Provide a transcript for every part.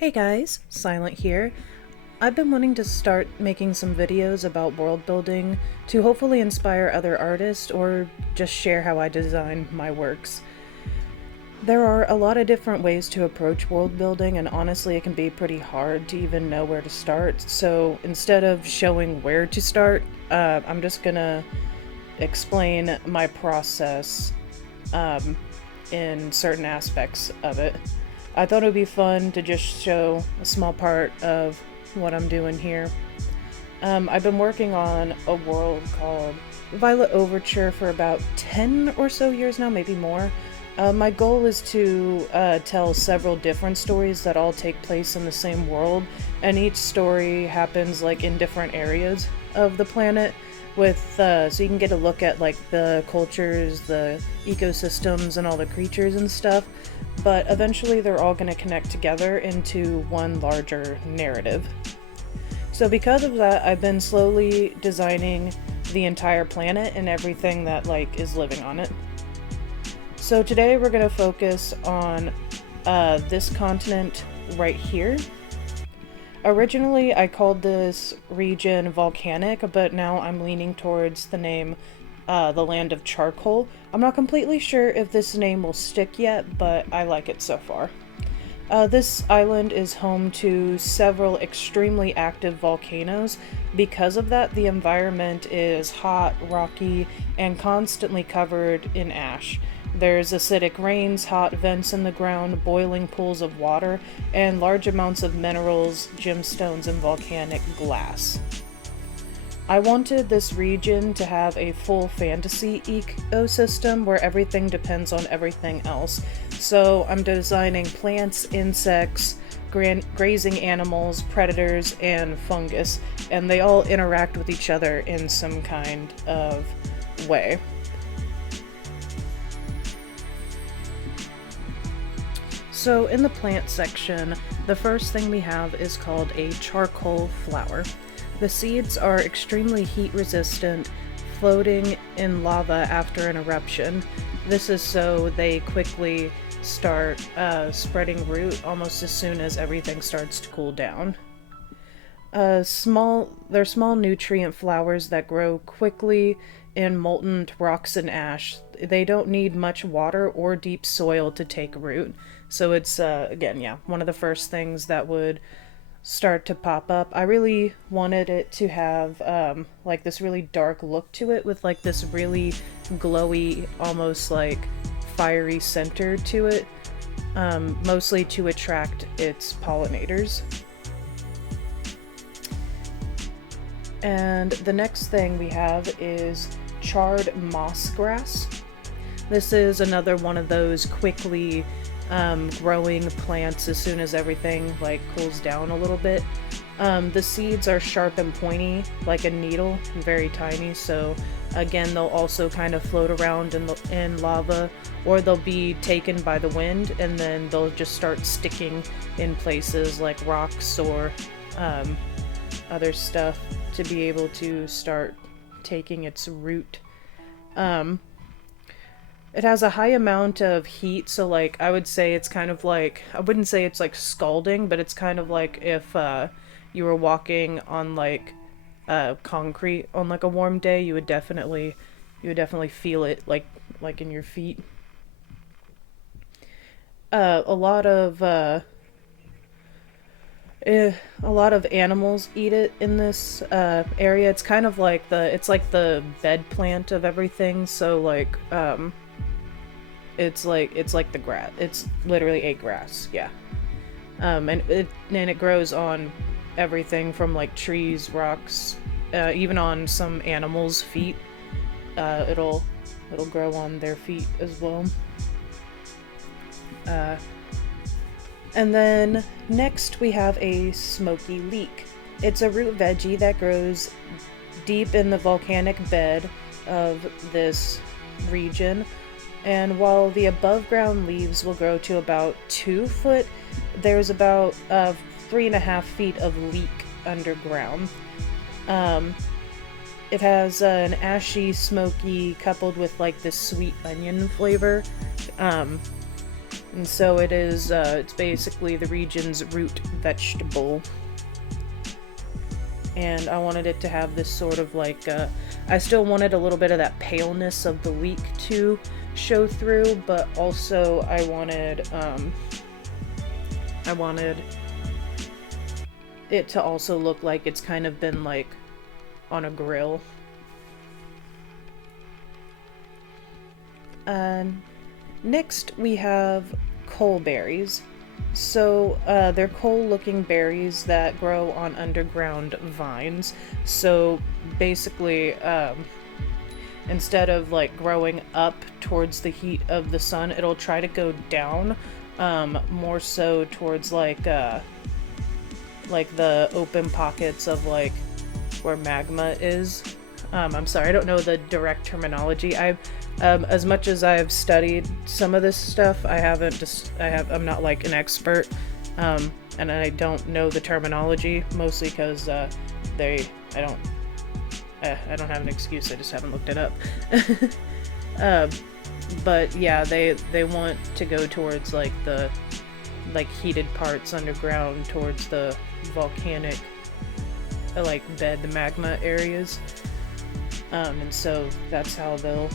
Hey guys, Silent here. I've been wanting to start making some videos about world building to hopefully inspire other artists or just share how I design my works. There are a lot of different ways to approach world building, and honestly, it can be pretty hard to even know where to start. So instead of showing where to start, I'm just gonna explain my process um, in certain aspects of it. I thought it would be fun to just show a small part of what I'm doing here. I've been working on a world called Violet Overture for about 10 or so years now, maybe more. My goal is to tell several different stories that all take place in the same world, and each story happens like in different areas of the planet. So you can get a look at like the cultures, the ecosystems, and all the creatures and stuff. But eventually, they're all going to connect together into one larger narrative. So because of that, I've been slowly designing the entire planet and everything that like is living on it. So today we're going to focus on this continent right here. Originally, I called this region Volcanic, but now I'm leaning towards the name the Land of Charcoal. I'm not completely sure if this name will stick yet, but I like it so far. This island is home to several extremely active volcanoes. Because of that, the environment is hot, rocky, and constantly covered in ash. There's acidic rains, hot vents in the ground, boiling pools of water, and large amounts of minerals, gemstones, and volcanic glass. I wanted this region to have a full fantasy ecosystem where everything depends on everything else. So I'm designing plants, insects, grazing animals, predators, and fungus, and they all interact with each other in some kind of way. So in the plant section, the first thing we have is called a charcoal flower. The seeds are extremely heat resistant, floating in lava after an eruption. This is so they quickly start spreading root almost as soon as everything starts to cool down. They're small nutrient flowers that grow quickly in molten rocks and ash. They don't need much water or deep soil to take root. So it's, again, yeah, one of the first things that would start to pop up. I really wanted it to have like this really dark look to it with like this really glowy, almost like fiery center to it, mostly to attract its pollinators. And the next thing we have is charred moss grass. This is another one of those quickly growing plants as soon as everything like cools down a little bit. The seeds are sharp and pointy like a needle, very tiny, so again they'll also kind of float around in lava, or they'll be taken by the wind and then they'll just start sticking in places like rocks or other stuff to be able to start taking its root. It has a high amount of heat, so like I would say it's kind of like, I wouldn't say it's like scalding, but it's kind of like if you were walking on like concrete on like a warm day, you would definitely feel it like in your feet. A lot of a lot of animals eat it in this area. It's kind of like it's like the bed plant of everything. So like it's like the grass. It's literally a grass, yeah. And it grows on everything from like trees, rocks, even on some animals' feet. It'll grow on their feet as well. And then next we have a smoky leek. It's a root veggie that grows deep in the volcanic bed of this region. And while the above ground leaves will grow to about 2 foot, there's about 3.5 feet of leek underground. It has an ashy, smoky, coupled with like this sweet onion flavor. And so it is, it's basically the region's root vegetable. And I wanted it to have this sort of like, I still wanted a little bit of that paleness of the leek to show through, but also I wanted it to also look like it's kind of been like on a grill. Next we have coal berries. So they're coal-looking berries that grow on underground vines. So basically, instead of like growing up towards the heat of the sun, it'll try to go down, more so towards like the open pockets of like where magma is. I'm sorry, I don't know the direct terminology. As much as I've studied some of this stuff, I'm not like an expert, and I don't know the terminology, mostly because I don't have an excuse, I just haven't looked it up. But yeah, they want to go towards like the heated parts underground, towards the volcanic bed, the magma areas, and so that's how they'll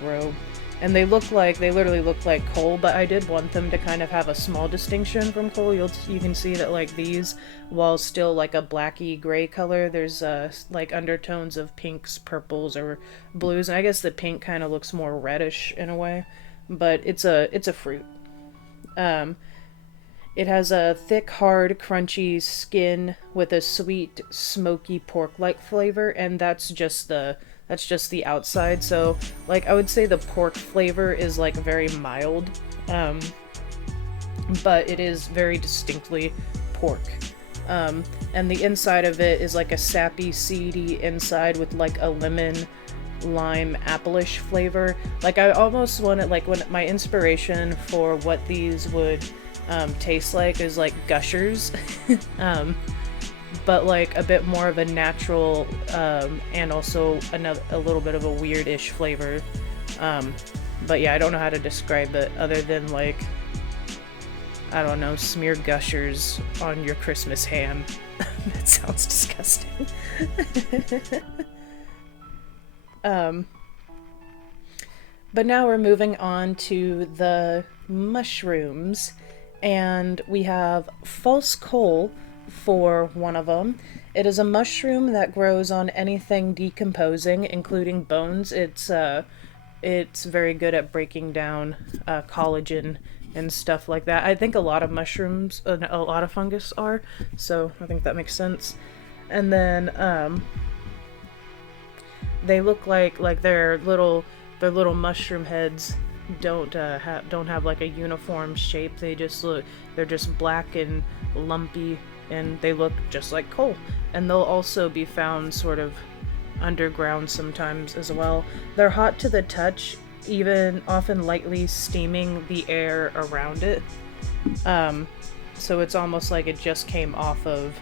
grow. And they literally look like coal, but I did want them to kind of have a small distinction from coal. You can see that like these, while still like a blacky gray color, there's like undertones of pinks, purples, or blues, and I guess the pink kind of looks more reddish in a way, but it's a fruit. It has a thick, hard, crunchy skin with a sweet, smoky pork-like flavor, and that's just the outside. So, like, I would say the pork flavor is like very mild, but it is very distinctly pork. And the inside of it is like a sappy, seedy inside with like a lemon, lime, apple-ish flavor. Like, I almost wanted, like, when my inspiration for what these would taste like is like Gushers, but like a bit more of a natural, and also a little bit of a weird-ish flavor. But yeah, I don't know how to describe it other than like, I don't know, smear Gushers on your Christmas ham. That sounds disgusting. But now we're moving on to the mushrooms, and we have false coal for one of them. It is a mushroom that grows on anything decomposing, including bones. It's very good at breaking down collagen and stuff like that. I think a lot of mushrooms, a lot of fungus are, so I think that makes sense. And then they look like their little mushroom heads don't have like a uniform shape. They're just black and lumpy, and they look just like coal. And they'll also be found sort of underground sometimes as well. They're hot to the touch, even often lightly steaming the air around it. So it's almost like it just came off of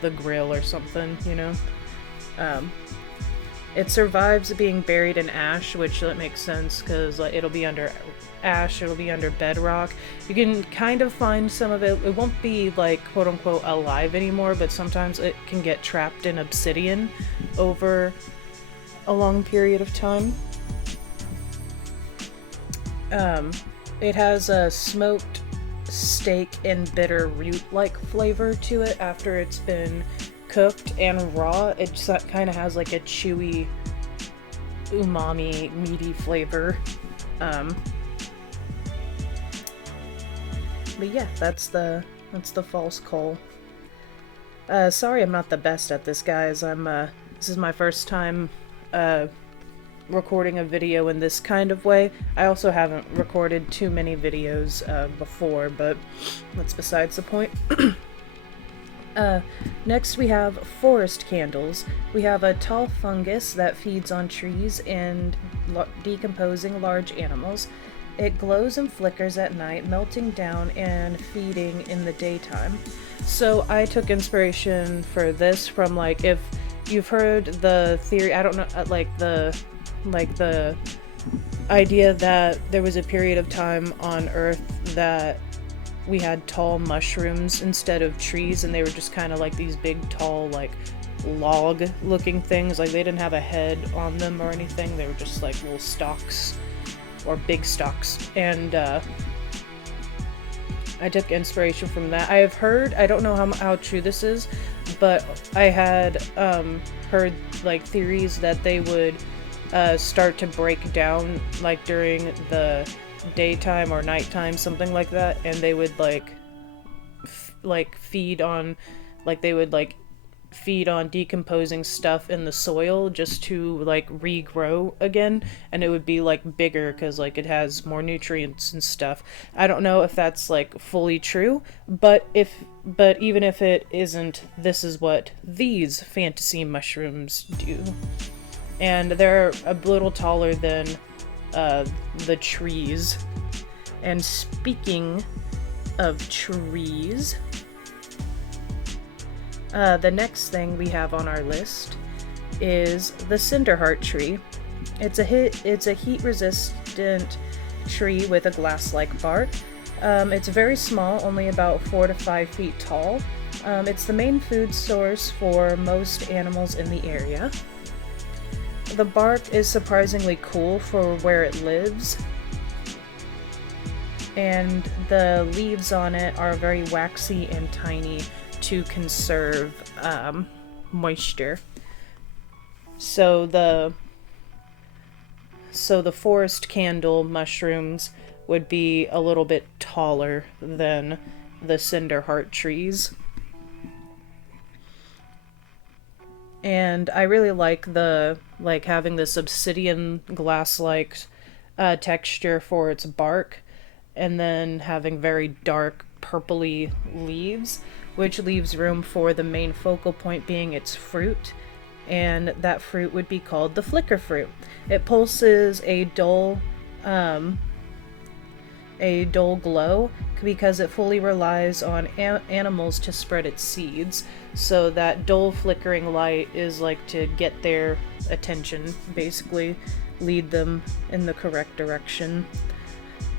the grill or something, you know. It survives being buried in ash, which that makes sense because it'll be under ash, it'll be under bedrock. You can kind of find some of it. It won't be like quote unquote alive anymore, but sometimes it can get trapped in obsidian over a long period of time. It has a smoked steak and bitter root-like flavor to it after it's been cooked, and raw it just kind of has like a chewy, umami, meaty flavor. But yeah, that's the false coal. Sorry I'm not the best at this, guys. This is my first time recording a video in this kind of way. I also haven't recorded too many videos before, but that's besides the point. Next we have forest candles. We have a tall fungus that feeds on trees and decomposing large animals. It glows and flickers at night, melting down and feeding in the daytime. So I took inspiration for this from, like, if you've heard the theory, I don't know, like the idea that there was a period of time on Earth that we had tall mushrooms instead of trees, and they were just kind of like these big, tall, like log looking things. Like they didn't have a head on them or anything, they were just like little stalks or big stalks. And I took inspiration from that. I have heard, I don't know how true this is, but I had heard like theories that they would start to break down like during the daytime or nighttime, something like that, and they would feed on, like they would like feed on decomposing stuff in the soil just to like regrow again, and it would be like bigger because like it has more nutrients and stuff. I don't know if that's like fully true, but even if it isn't, this is what these fantasy mushrooms do. And they're a little taller than the trees. And speaking of trees, the next thing we have on our list is the cinderheart tree. It's a heat-resistant tree with a glass-like bark. It's very small, only about 4 to 5 feet tall. It's the main food source for most animals in the area. The bark is surprisingly cool for where it lives, and the leaves on it are very waxy and tiny to conserve moisture. So the forest candle mushrooms would be a little bit taller than the cinderheart trees. And I really like having this obsidian glass-like texture for its bark, and then having very dark purpley leaves, which leaves room for the main focal point being its fruit, and that fruit would be called the flicker fruit. It pulses a dull glow because it fully relies on animals to spread its seeds. So that dull flickering light is like to get their attention, basically lead them in the correct direction.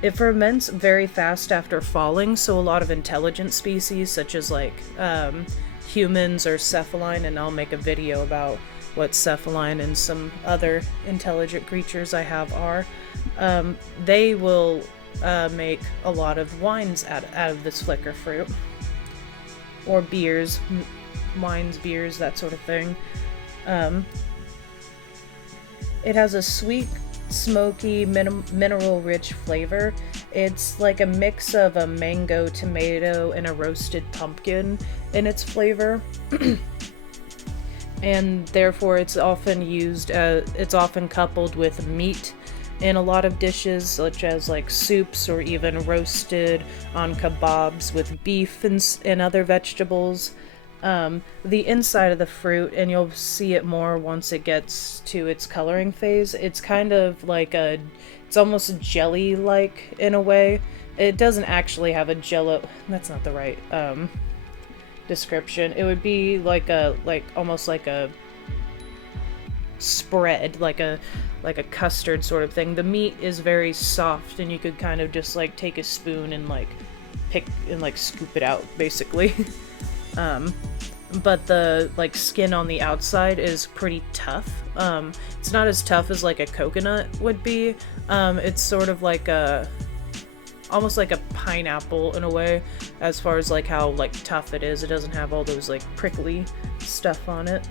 It ferments very fast after falling, so a lot of intelligent species such as like humans or cephaline, and I'll make a video about what cephaline and some other intelligent creatures I have are, they will make a lot of wines out of this flicker fruit, or beers, wines, beers, that sort of thing. It has a sweet, smoky, mineral-rich flavor. It's like a mix of a mango, tomato, and a roasted pumpkin in its flavor. And therefore it's often coupled with meat in a lot of dishes, such as like soups, or even roasted on kebabs with beef and other vegetables. The inside of the fruit, and you'll see it more once it gets to its coloring phase, it's kind of like it's almost jelly-like in a way. It doesn't actually have a jello, that's not the right description. It would be almost like a spread, like a custard sort of thing. The meat is very soft, and you could kind of just like take a spoon and like pick and like scoop it out, basically. But the like skin on the outside is pretty tough. It's not as tough as like a coconut would be. It's sort of like almost like a pineapple in a way, as far as like how like tough it is. It doesn't have all those like prickly stuff on it.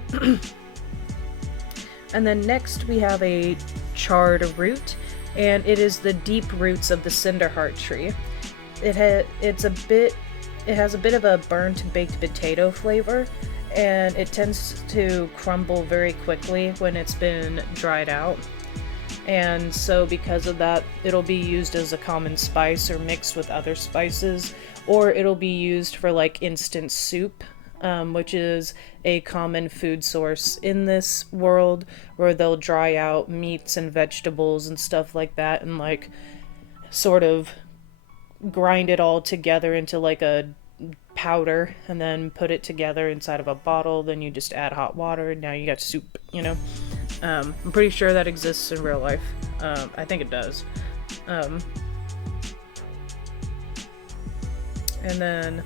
And then next we have a charred root, and it is the deep roots of the cinderheart tree. It has a bit of a burnt baked potato flavor, and it tends to crumble very quickly when it's been dried out. And so because of that, it'll be used as a common spice or mixed with other spices, or it'll be used for like instant soup, which is a common food source in this world, where they'll dry out meats and vegetables and stuff like that, and like sort of grind it all together into like a powder, and then put it together inside of a bottle. Then you just add hot water, and now you got soup, you know. I'm pretty sure that exists in real life. I think it does. And then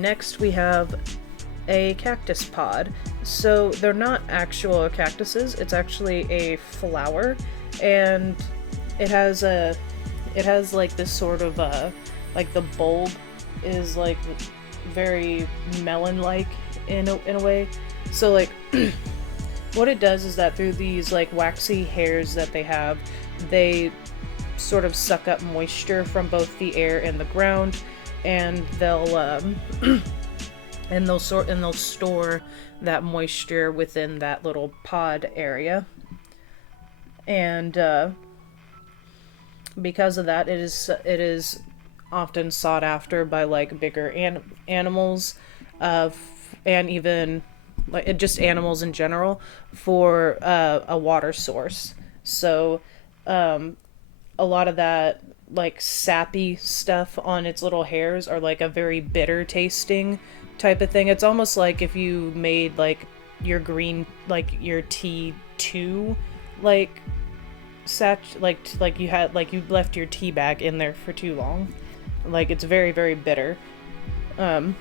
next we have a cactus pod. So they're not actual cactuses, it's actually a flower, and it has like this sort of like the bulb is like very melon-like in a way. So like what it does is that through these like waxy hairs that they have, they sort of suck up moisture from both the air and the ground, and they'll store that moisture within that little pod area. And because of that, it is often sought after by like bigger animals, and even like just animals in general, for a water source. So a lot of that like sappy stuff on its little hairs are like a very bitter tasting type of thing. It's almost like if you made like your green, like your T2, like like you had, like you left your tea bag in there for too long. Like it's very, very bitter. And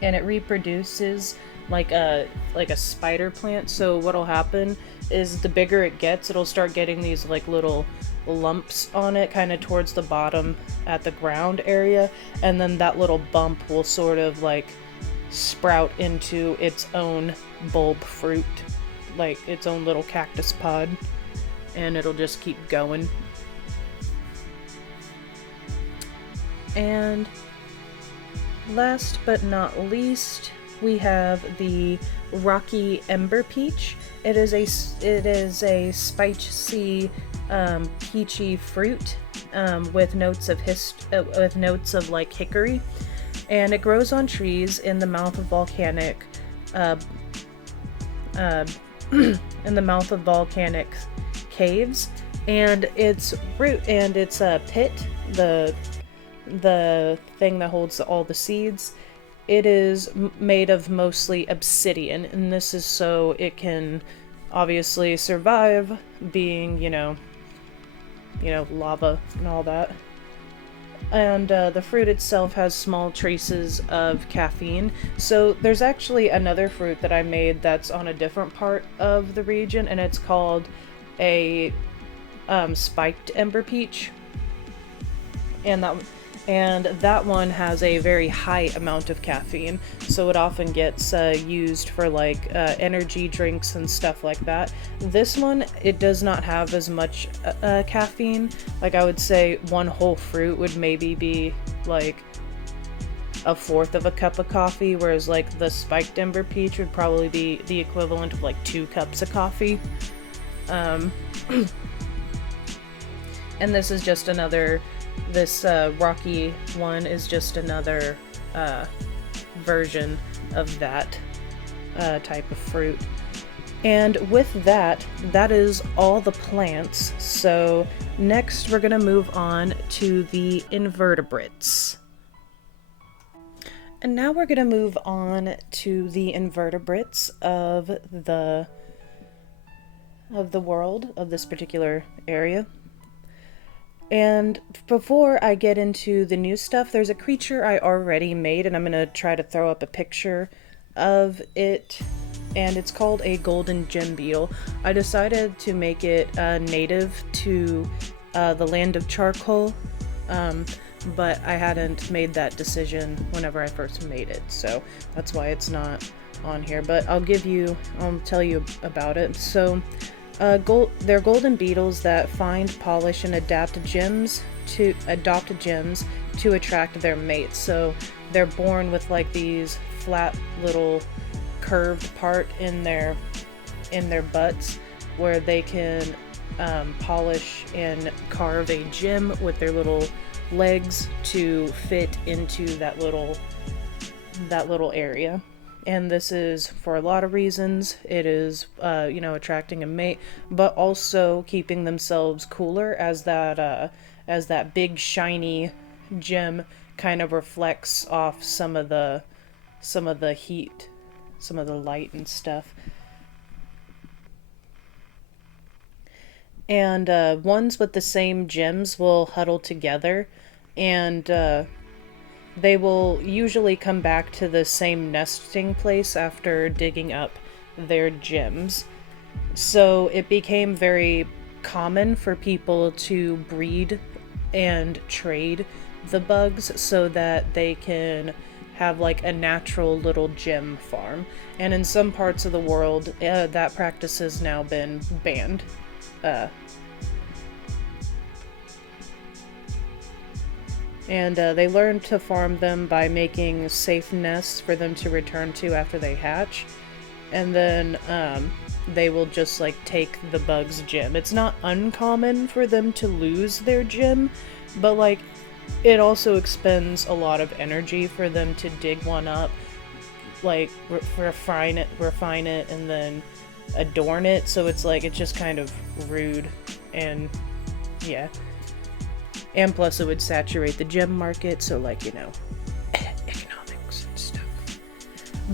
it reproduces like a spider plant. So what'll happen is the bigger it gets, it'll start getting these like little lumps on it kind of towards the bottom at the ground area, and then that little bump will sort of like sprout into its own bulb fruit, like its own little cactus pod, and it'll just keep going. And last but not least, we have the rocky ember peach. It is a spicy, peachy fruit with notes of like hickory, and it grows on trees in the mouth of volcanic caves, and its root and its pit, the thing that holds all the seeds, it is made of mostly obsidian, and this is so it can obviously survive being, lava and all that. And the fruit itself has small traces of caffeine. So there's actually another fruit that I made that's on a different part of the region, and it's called a spiked ember peach. And that one has a very high amount of caffeine, so it often gets used for like energy drinks and stuff like that. This one, it does not have as much caffeine. Like I would say one whole fruit would maybe be like a fourth of a cup of coffee, whereas like the spiked ember peach would probably be the equivalent of like 2 cups of coffee. And this is just another, this rocky one is just another version of that type of fruit. And with that, that is all the plants. So next we're gonna move on to the invertebrates. And now we're gonna move on to the invertebrates of the world, of this particular area. And before I get into the new stuff, there's a creature I already made, and I'm going to try to throw up a picture of it, and it's called a golden gem beetle. I decided to make it native to the land of charcoal, but I hadn't made that decision whenever I first made it, so that's why it's not on here, but I'll tell you about it. So they're golden beetles that find, polish, and adopt gems to attract their mates. So they're born with like these flat little curved part in their butts where they can polish and carve a gem with their little legs to fit into that little area. And this is for a lot of reasons. It is, attracting a mate, but also keeping themselves cooler, as that big shiny gem kind of reflects off some of the heat, some of the light and stuff. And ones with the same gems will huddle together, and they will usually come back to the same nesting place after digging up their gems. So it became very common for people to breed and trade the bugs so that they can have like a natural little gem farm. And in some parts of the world, that practice has now been banned. And they learn to farm them by making safe nests for them to return to after they hatch. And then they will just like take the bug's gem. It's not uncommon for them to lose their gem, but like it also expends a lot of energy for them to dig one up, like refine it, and then adorn it. So it's like it's just kind of rude, and yeah. And plus, it would saturate the gem market, so like, you know, economics and stuff.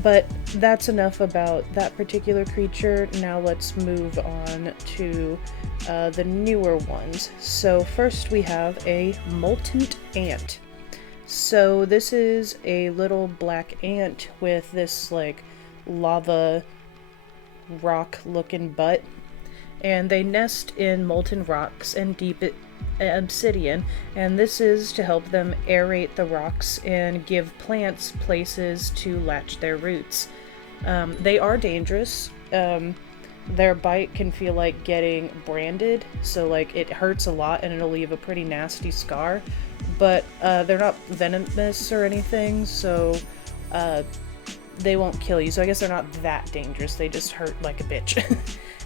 But that's enough about that particular creature. Now let's move on to the newer ones. So first we have a molten ant. So this is a little black ant with this like lava rock looking butt. And they nest in molten rocks and deep obsidian, and this is to help them aerate the rocks and give plants places to latch their roots. They are dangerous. Their bite can feel like getting branded, so like it hurts a lot and it'll leave a pretty nasty scar, but they're not venomous or anything, so they won't kill you. So I guess they're not that dangerous. They just hurt like a bitch.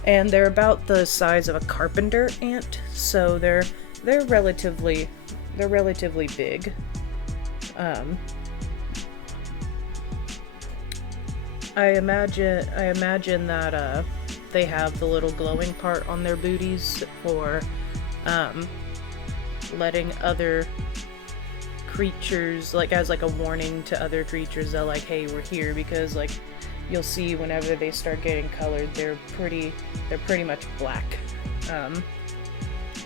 And they're about the size of a carpenter ant, so they're relatively big. I imagine that they have the little glowing part on their booties for letting other creatures, like as like a warning to other creatures that like, hey, we're here, because like you'll see whenever they start getting colored, they're pretty much black.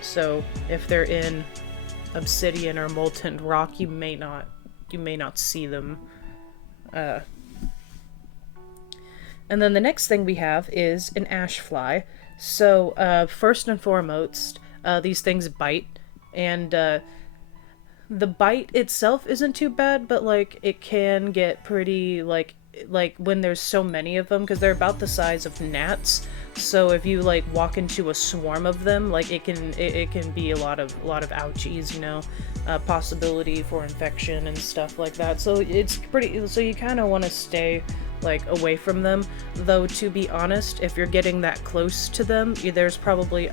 So if they're in obsidian or molten rock, you may not see them. And then the next thing we have is an ash fly. So first and foremost, these things bite, and the bite itself isn't too bad, but like it can get pretty like when there's so many of them, because they're about the size of gnats. So if you like walk into a swarm of them, like it can be a lot of ouchies, you know, possibility for infection and stuff like that. So it's pretty. So you kind of want to stay like away from them. Though to be honest, if you're getting that close to them, there's probably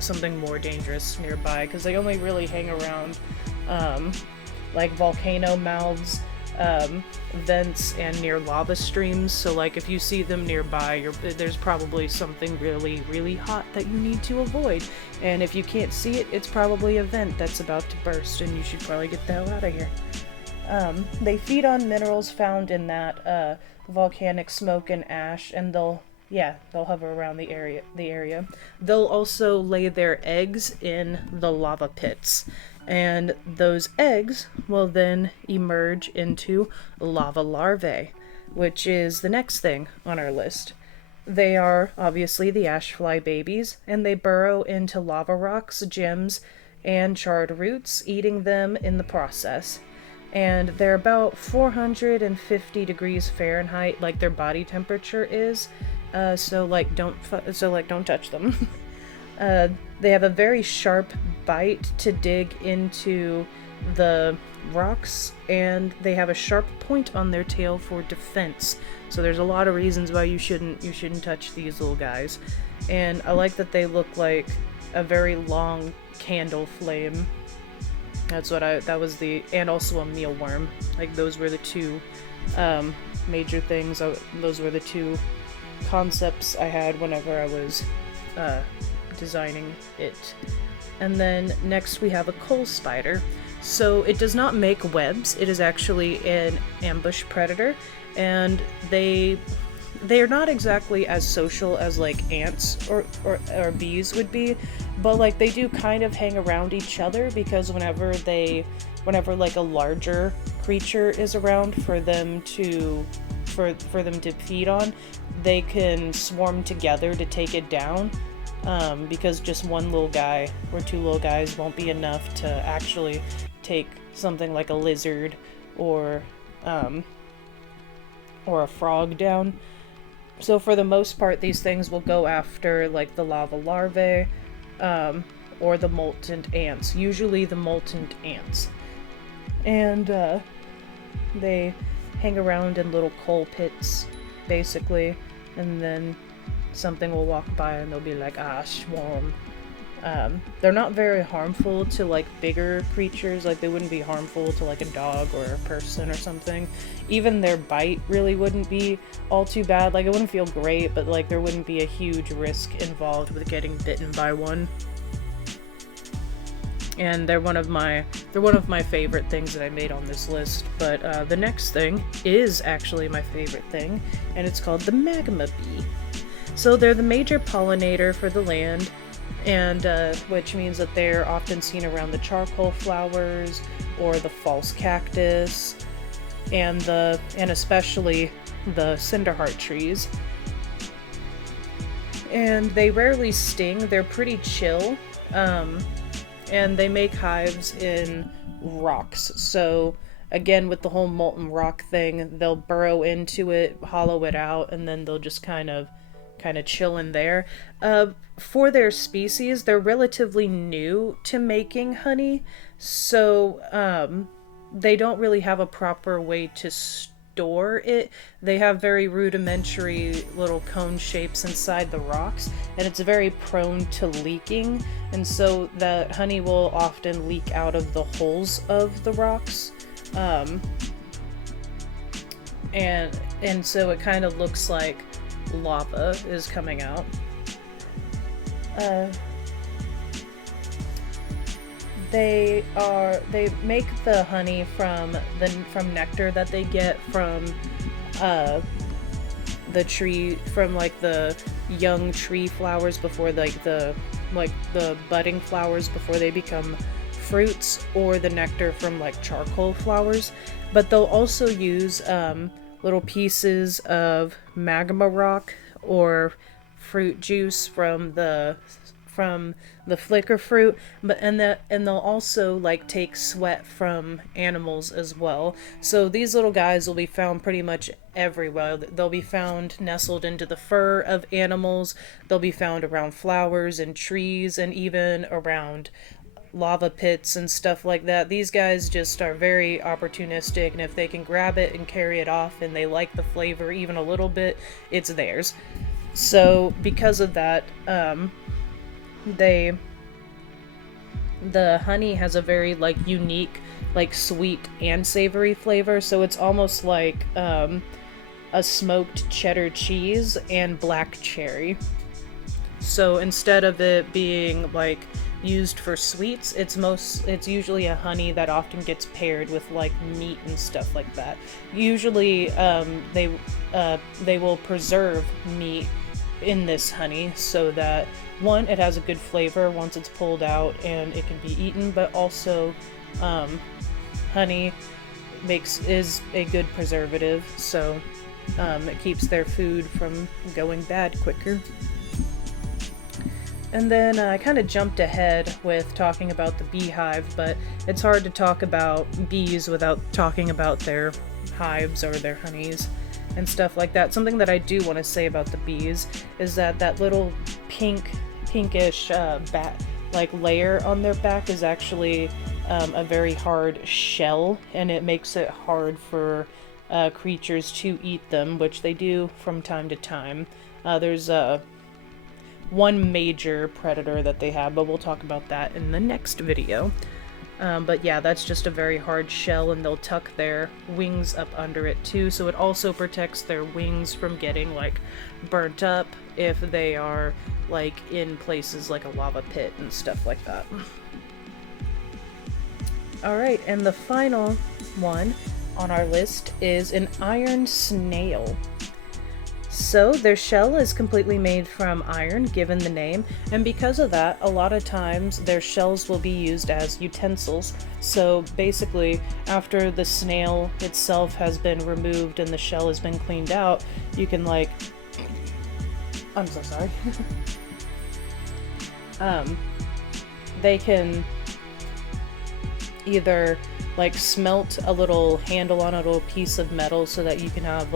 something more dangerous nearby, because they only really hang around like volcano mouths, vents, and near lava streams. So like if you see them nearby, there's probably something really hot that you need to avoid, and if you can't see it, it's probably a vent that's about to burst, and you should probably get the hell out of here. They feed on minerals found in that volcanic smoke and ash, and they'll hover around the area. They'll also lay their eggs in the lava pits, and those eggs will then emerge into lava larvae, which is the next thing on our list. They are obviously the ashfly babies, and they burrow into lava rocks, gems, and charred roots, eating them in the process. And they're about 450 degrees Fahrenheit, like their body temperature is. So don't touch them. They have a very sharp bite to dig into the rocks, and they have a sharp point on their tail for defense. So there's a lot of reasons why you shouldn't touch these little guys. And I like that they look like a very long candle flame. And also a mealworm. Like those were the two major things. Those were the two concepts I had whenever I was designing it. And then next we have a coal spider. So it does not make webs. It is actually an ambush predator, and they're not exactly as social as like ants or bees would be, but like they do kind of hang around each other, because whenever like a larger creature is around for them to feed on, they can swarm together to take it down, because just one little guy or two little guys won't be enough to actually take something like a lizard or a frog down. So for the most part, these things will go after like the lava larvae, or the molten ants, usually the molten ants. And they hang around in little coal pits, basically, and then something will walk by and they'll be like, ah, swarm. They're not very harmful to like bigger creatures, like they wouldn't be harmful to like a dog or a person or something. Even their bite really wouldn't be all too bad, like it wouldn't feel great, but like there wouldn't be a huge risk involved with getting bitten by one. And they're one of my favorite things that I made on this list. But the next thing is actually my favorite thing, and it's called the magma bee. So they're the major pollinator for the land, and which means that they're often seen around the charcoal flowers or the false cactus, and especially the cinderheart trees. And they rarely sting. They're pretty chill. And they make hives in rocks. So again, with the whole molten rock thing, they'll burrow into it, hollow it out, and then they'll just kind of chill in there. For their species, they're relatively new to making honey, so they don't really have a proper way to store it. They have very rudimentary little cone shapes inside the rocks, and it's very prone to leaking, and so the honey will often leak out of the holes of the rocks, and so it kind of looks like lava is coming out. They make the honey from nectar that they get from the tree, from like the young tree flowers before the budding flowers before they become fruits, or the nectar from like charcoal flowers. But they'll also use little pieces of magma rock or fruit juice from the flicker fruit, and they'll also like take sweat from animals as well. So these little guys will be found pretty much everywhere. They'll be found nestled into the fur of animals. They'll be found around flowers and trees, and even around lava pits and stuff like that. These guys just are very opportunistic, and if they can grab it and carry it off and they like the flavor even a little bit, it's theirs. So because of that, the honey has a very like unique, like sweet and savory flavor, so it's almost like a smoked cheddar cheese and black cherry. So instead of it being like used for sweets, it's usually a honey that often gets paired with like meat and stuff like that. Usually they will preserve meat in this honey so that, one, it has a good flavor once it's pulled out and it can be eaten, but also honey is a good preservative, so it keeps their food from going bad quicker. And then I kind of jumped ahead with talking about the beehive, but it's hard to talk about bees without talking about their hives or their honeys and stuff like that. Something that I do want to say about the bees is that little pinkish layer on their back is actually a very hard shell, and it makes it hard for creatures to eat them, which they do from time to time. There's one major predator that they have, but we'll talk about that in the next video. But yeah, that's just a very hard shell, and they'll tuck their wings up under it too, so it also protects their wings from getting like burnt up if they are like in places like a lava pit and stuff like that. Alright, and the final one on our list is an iron snail. So their shell is completely made from iron, given the name, and because of that, a lot of times their shells will be used as utensils. So basically, after the snail itself has been removed and the shell has been cleaned out, you can I'm so sorry. They can either smelt a little handle on a little piece of metal so that you can have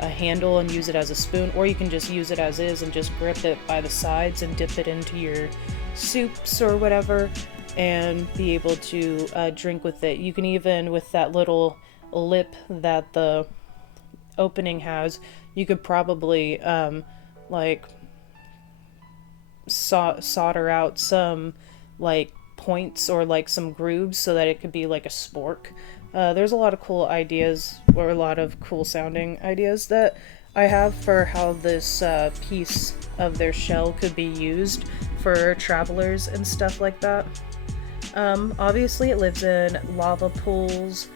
a handle and use it as a spoon, or you can just use it as is and just grip it by the sides and dip it into your soups or whatever and be able to drink with it. You can even, with that little lip that the opening has, you could probably solder out some points or some grooves so that it could be like a spork. There's a lot of cool ideas, or a lot of cool sounding ideas that I have for how this piece of their shell could be used for travelers and stuff like that. Obviously it lives in lava pools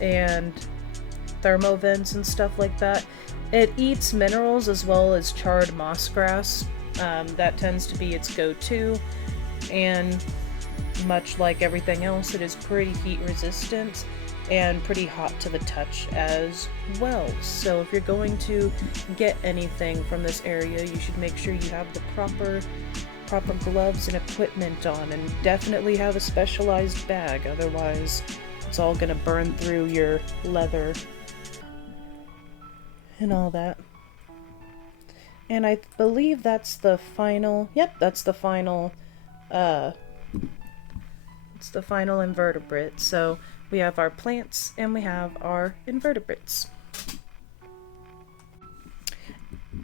and thermovents and stuff like that. It eats minerals as well as charred moss grass. That tends to be its go-to, and much like everything else, it is pretty heat resistant and pretty hot to the touch as well. So if you're going to get anything from this area, you should make sure you have the proper gloves and equipment on, and definitely have a specialized bag, otherwise it's all gonna burn through your leather and all that. And I believe that's the final, that's the final, it's the final invertebrate. So we have our plants and we have our invertebrates.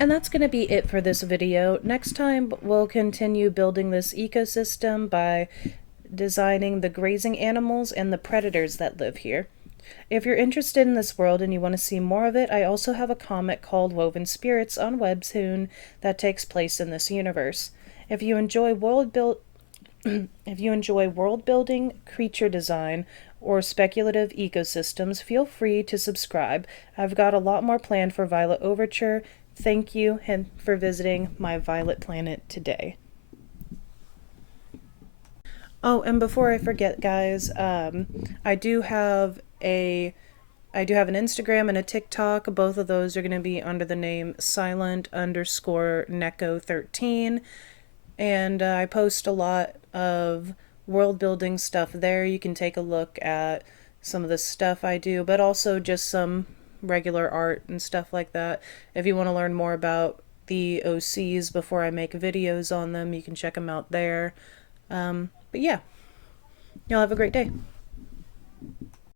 And that's going to be it for this video. Next time we'll continue building this ecosystem by designing the grazing animals and the predators that live here. If you're interested in this world and you want to see more of it, I also have a comic called Woven Spirits on Webtoon that takes place in this universe. If you enjoy world building, creature design, or speculative ecosystems, feel free to subscribe. I've got a lot more planned for Violet Overture. Thank you for visiting my Violet planet today. Oh, and before I forget, guys, I do have an Instagram and a TikTok. Both of those are going to be under the name silent_Neko13. And I post a lot of world building stuff there. You can take a look at some of the stuff I do, but also just some regular art and stuff like that. If you want to learn more about the OCs before I make videos on them, you can check them out there. But yeah, y'all have a great day.